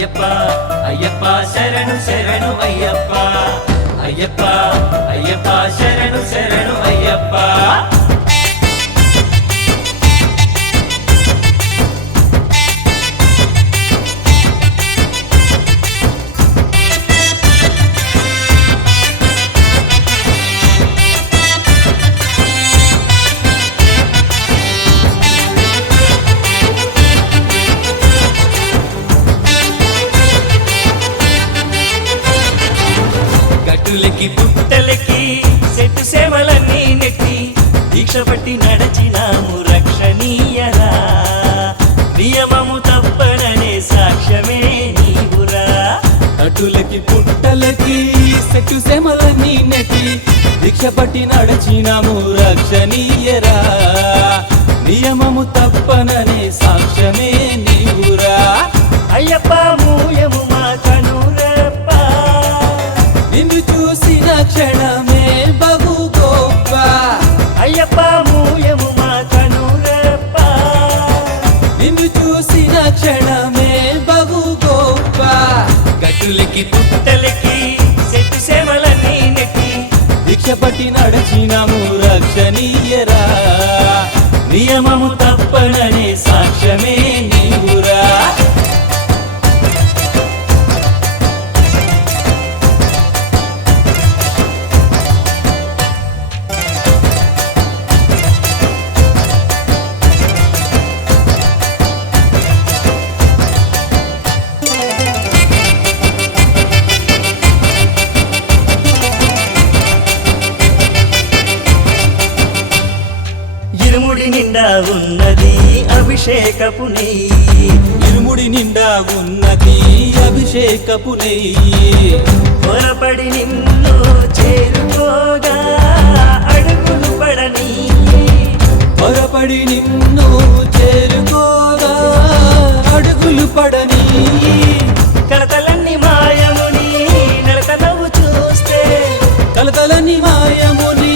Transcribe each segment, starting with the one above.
అయ్యప్ప అయ్యప్ప శరణు శరణు అయ్యప్ప అయ్యప్ప అయ్యప్ప శరణు శరణు అయ్యప్ప గట్టులకి పుట్టలకి సెట్టు సేవలన్నీ నెట్టి దీక్ష పట్టి నడచినాము రక్షణీయరా నియమము తప్పననే సాక్ష్యమే నీవురా అటులకి పుట్టలకి సెట్టు సేమలన్నీ నెట్టి దీక్ష పట్టి నడచినాము రక్షణీయరా నియమము తప్పననే సాక్ష్యమే నీవురా అయ్యప్ప మూయము మా కనురప్ప నిన్ను చూసిన క్షణమే బహు గొప్ప అయ్యప్ప మూయము మా కనురప్ప నిన్ను చూసిన క్షణమే బహు గొప్ప గట్టులకి పుట్టలకి సెట్టు సేవలన్నీ నెట్టి దీక్ష పట్టి నడచినాము రక్షణీయరా నియమము తప్పననే సాక్ష్యమే నీవురా ఇరుముడి నిండా ఉన్నది అభిషేకపు నెయ్యి ఇరుముడి నిండా ఉన్నది అభిషేకపు నెయ్యి త్వరపడి నిన్ను చేరుకోగా అడుగులు పడని పొరపడి నిన్ను చేరుకోగా అడుగులు పడని కలతలన్నీ మాయముని నడతనవు చూస్తే కలతలని మాయముని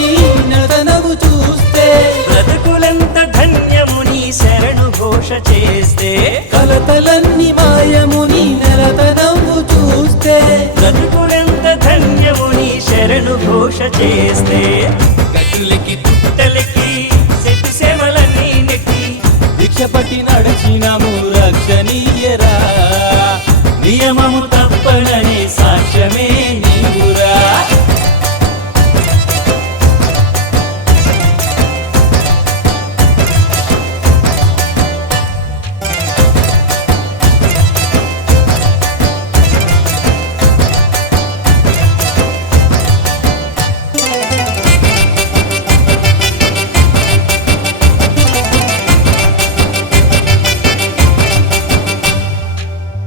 నడనవు చూస్తే బ్రతుకులంత ధన్యముని శరణు ఘోష చేస్తే కలతలన్నీ మాయముని నరతనవు చూస్తే బ్రతుకులంత ధన్యముని శరణు ఘోష చేస్తే గట్టులకి పుట్టలకి సెట్టు సేవలన్నీ నెట్టి దీక్ష పట్టి నడచినాము రక్షణీయరా నియమము తప్పననే సాక్ష్యమే నీవురా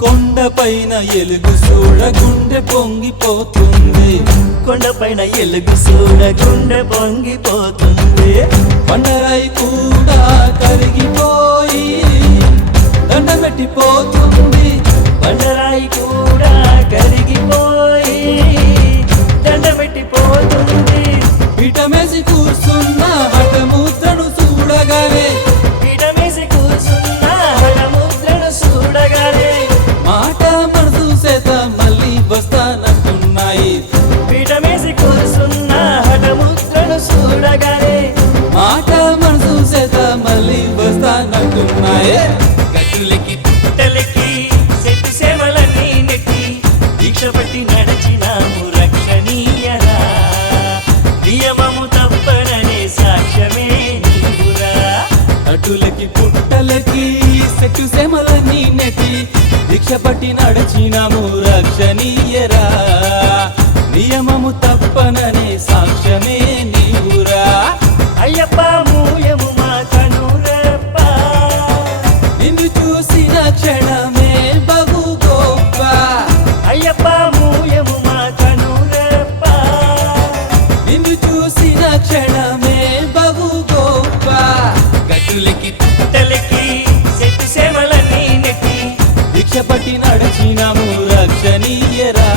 కొండపైన ఎలుగు చూడ గుండె పొంగిపోతుంది కొండపైన ఎలుగు చూడ గుండె పొంగిపోతుంది పండరాయి కూడా కరిగిపోయి దండబెట్టిపోతుంది బండరాయి కూడా కరిగిపోయి దండబెట్టిపోతుంది పీఠమేసి కూర్చున్న హఠముద్రను చూడగానే పీఠమేసి కూర్చున్న హఠముద్రను చూడగానే మాట మనసు చేత మళ్ళీ వస్తానంటున్నాయి పీఠమేసి కూర్చున్న హఠముద్రను చూడగానే మాట మనసు చేత మళ్ళీ వస్తానంటున్నాయి గట్టులకి పుట్టలకి సెట్టు సేవలన్నీ నెట్టి దీక్ష పట్టి నడచినాము రక్షణీయరా నియమము తప్పననే సాక్ష్యమే నీవురా అటులకి పుట్టలకి సెట్టు సేమలన్నీ నెట్టి దీక్ష పట్టి నడచినాము రక్షణీయరా నియమము తప్పననే సాక్ష్యమే నీవురా అయ్యప్ప మూయము మా కనురప్ప నిన్ను చూసిన క్షణమే బహు గొప్ప అయ్యప్ప మూయము మా కనురప్ప నిన్ను చూసిన క్షణమే బహు గొప్ప గట్టులకి పుట్టలకి సెట్టు సేవలన్నీ నెట్టి దీక్ష పట్టి నడచినాము రక్షణీయరా